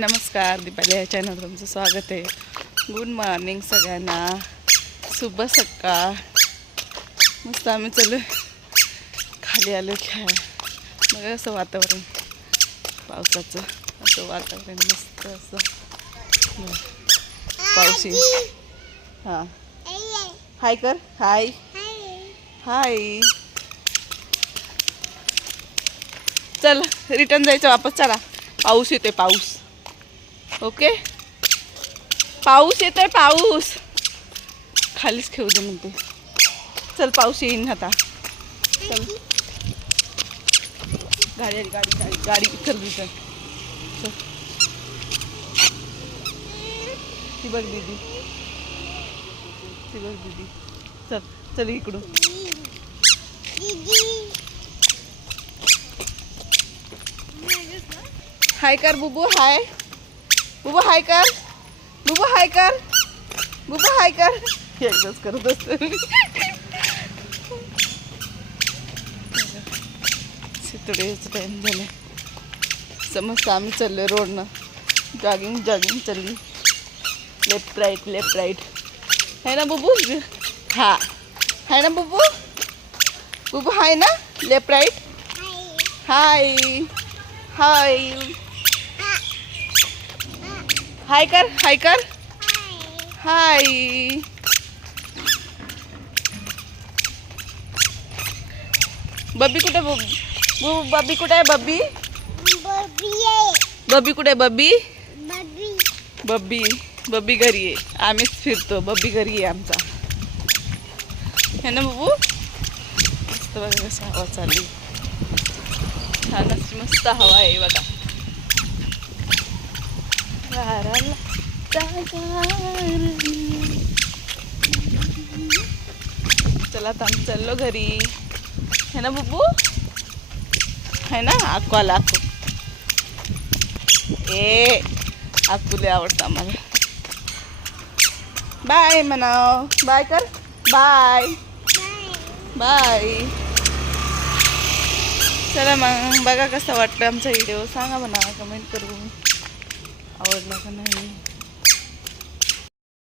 नमस्कार, दीपाली या चॅनल तुमचं स्वागत आहे. गुड मॉर्निंग सगळ्यांना, शुभ सकाळ. मस्त आम्ही चालू खाली आलो खेळ. मग असं वातावरण पावसाचं, असं वातावरण मस्त असं पावसी. हां हाय कर, हाय हाय. चल रिटर्न जायचं वापस, चला. पाऊस येते, पाऊस. ओके, पाऊस येतोय, पाऊस. खालीच खेळू दे म्हणते. चल, पाऊस येईन आता. चल, गाडी गाडी गाडी गाडी चल रिटर्न. चल, ती बघ दीदी, ती बघ दीदी. चल चल इकडून. हाय कर बुबू, हाय बुबू, हाय कर बुबू, हाय कर बुबू, हाय कर. एकदाच करत असतो. सितोड्याचं टाईम झालं. समजत आम्ही चाललो रोडनं. जॉगिंग जॉगिंग चालली. Left right, left right. है ना बुबू? हा, है ना बुबू? बुबू हाय ना? Left right. हाय हाय हाय कर, हाय कर, हाय. बब्बी कुठे? बब्बी कुठे आहे? बब्बी बब्बी कुठे? बब्बी बब्बी बब्बी घरी आहे. आम्हीच फिरतो. बब्बी घरी आहे आमचा, है ना बब्बू? मस्त बघा कसं हवा चालली. छानच मस्त हवा आहे बघा. चला आता आम्ही चाललो घरी, है ना बुब्बू? है ना? आकू आला, आकू. ए आकूले आवडतं आम्हाला. बाय म्हणाव, बाय कर, बाय बाय. चला मग, बघा कसं वाटतं आमचा व्हिडिओ. सांगा म्हणा, कमेंट करून. आवडला का नाही.